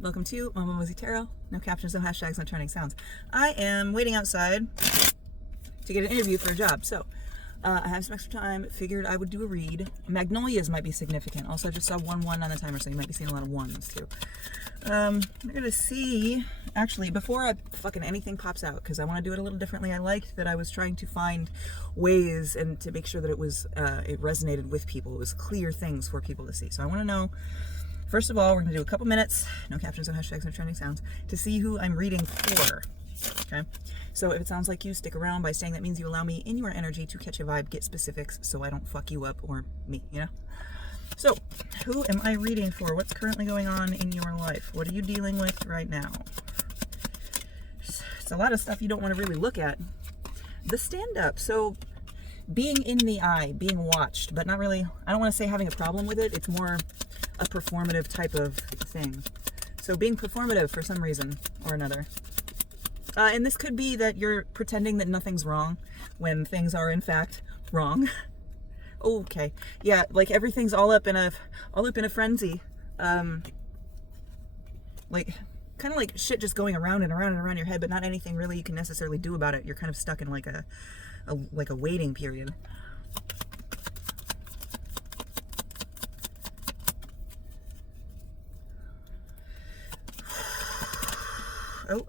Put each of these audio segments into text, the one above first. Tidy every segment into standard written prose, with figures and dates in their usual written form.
Welcome to Mama Mosey Tarot. No captions, no hashtags, no trending sounds. I am waiting outside to get an interview for a job. So I have some extra time. Figured I would do a read. Magnolias might be significant. Also, I just saw 1-1 on the timer, so you might be seeing a lot of ones too. We're gonna see. Actually, before anything pops out, because I want to do it a little differently. I liked that I was trying to find ways and to make sure that it was it resonated with people. It was clear things for people to see. So I want to know. First of all, we're going to do a couple minutes, no captions, no hashtags, no trending sounds, to see who I'm reading for, okay? So if it sounds like you, stick around by saying that means you allow me in your energy to catch a vibe, get specifics, so I don't fuck you up or me, you know? So, who am I reading for? What's currently going on in your life? What are you dealing with right now? It's a lot of stuff you don't want to really look at. The stand-up, so being in the eye, being watched, but not really, I don't want to say having a problem with it, it's more a performative type of thing. So being performative for some reason or another. And this could be that you're pretending that nothing's wrong when things are in fact wrong. Okay. Yeah, like everything's all up in a frenzy. Like kind of like shit just going around and around and around your head, but not anything really you can necessarily do about it. You're kind of stuck in like a waiting period. Oh,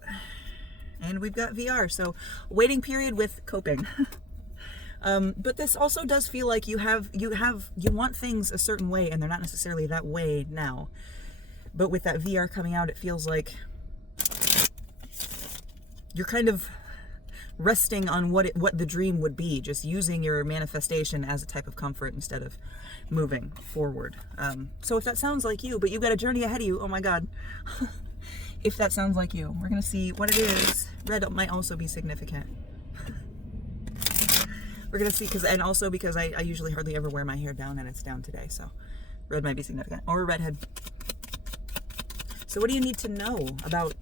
and we've got VR, so waiting period with coping. But this also does feel like you want things a certain way, and they're not necessarily that way now. But with that VR coming out, it feels like you're kind of resting on what the dream would be, just using your manifestation as a type of comfort instead of moving forward. So if that sounds like you, but you've got a journey ahead of you, oh my God. If that sounds like you, we're going to see what it is. Red might also be significant. We're going to see, because I usually hardly ever wear my hair down, and it's down today, so red might be significant. Or a redhead. So what do you need to know about...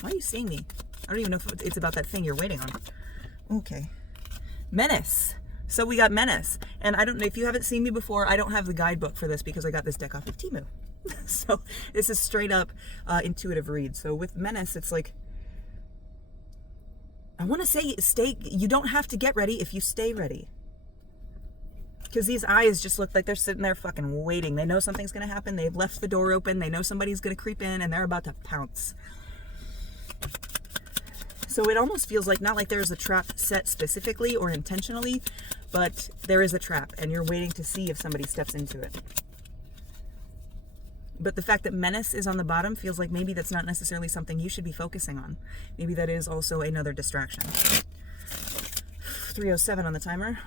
Why are you seeing me? I don't even know if it's about that thing you're waiting on. Okay. Menace. So we got Menace. And I don't know, if you haven't seen me before, I don't have the guidebook for this because I got this deck off of Temu. So this is straight up intuitive read. So with Menace, it's like, I want to say you don't have to get ready if you stay ready. Because these eyes just look like they're sitting there fucking waiting. They know something's going to happen. They've left the door open. They know somebody's going to creep in and they're about to pounce. So it almost feels like, not like there's a trap set specifically or intentionally, but there is a trap and you're waiting to see if somebody steps into it. But the fact that Menace is on the bottom feels like maybe that's not necessarily something you should be focusing on. Maybe that is also another distraction. 3:07 on the timer.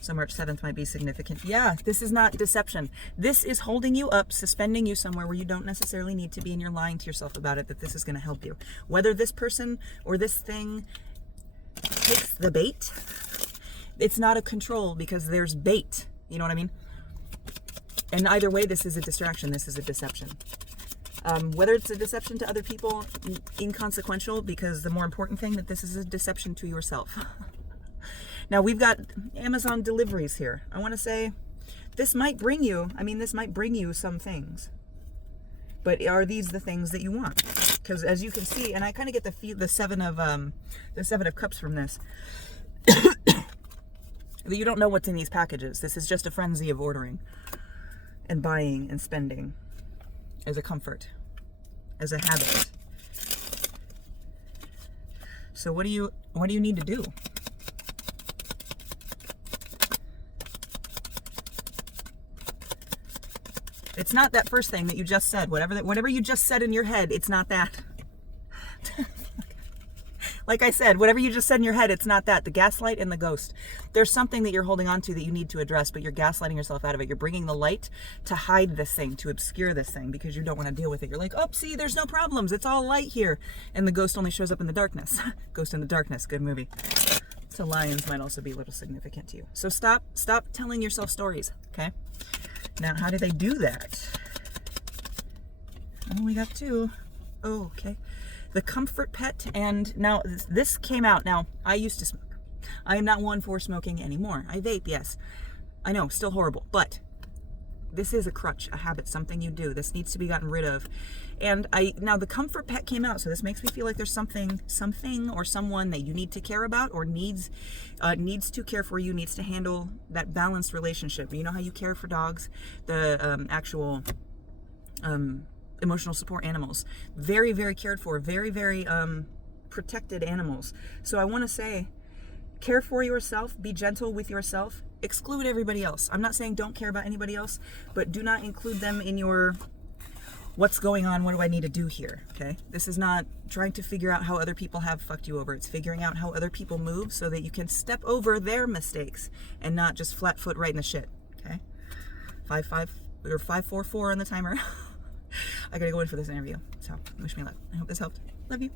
So March 7th might be significant. Yeah, this is not deception. This is holding you up, suspending you somewhere where you don't necessarily need to be, and you're lying to yourself about it, that this is going to help you. Whether this person or this thing takes the bait, it's not a control because there's bait. You know what I mean? And either way, this is a distraction. This is a deception. Whether it's a deception to other people, inconsequential, because the more important thing that this is a deception to yourself. Now, we've got Amazon deliveries here. I want to say this might bring you some things. But are these the things that you want? Because as you can see, and I kind of get the seven of cups from this, that you don't know what's in these packages. This is just a frenzy of ordering and buying and spending as a comfort, as a habit. So what do you need to do? It's not that first thing that you just said. Whatever you just said in your head, it's not that. Like I said, whatever you just said in your head, it's not that. The gaslight and the ghost. There's something that you're holding on to that you need to address, but you're gaslighting yourself out of it. You're bringing the light to hide this thing, to obscure this thing, because you don't want to deal with it. You're like, oh, see, there's no problems. It's all light here. And the ghost only shows up in the darkness. Ghost in the Darkness. Good movie. So lions might also be a little significant to you. So stop telling yourself stories, okay? Now, how do they do that? Oh, we got two. Oh, okay. The Comfort Pet, and now this came out. Now, I used to smoke. I am not one for smoking anymore. I vape, yes. I know, still horrible, but This is a crutch, a habit, something you do. This needs to be gotten rid of. And now the comfort pet came out, so this makes me feel like there's something or someone that you need to care about, or needs to care for you, needs to handle that balanced relationship. You know how you care for dogs, the actual emotional support animals, very, very cared for, very, very protected animals. So I want to say, care for yourself, be gentle with yourself, exclude everybody else. I'm not saying don't care about anybody else, but do not include them in your what's going on, what do I need to do here, okay? This is not trying to figure out how other people have fucked you over. It's figuring out how other people move so that you can step over their mistakes and not just flat foot right in the shit, okay? 544 on the timer. I gotta go in for this interview, so wish me luck. I hope this helped. Love you.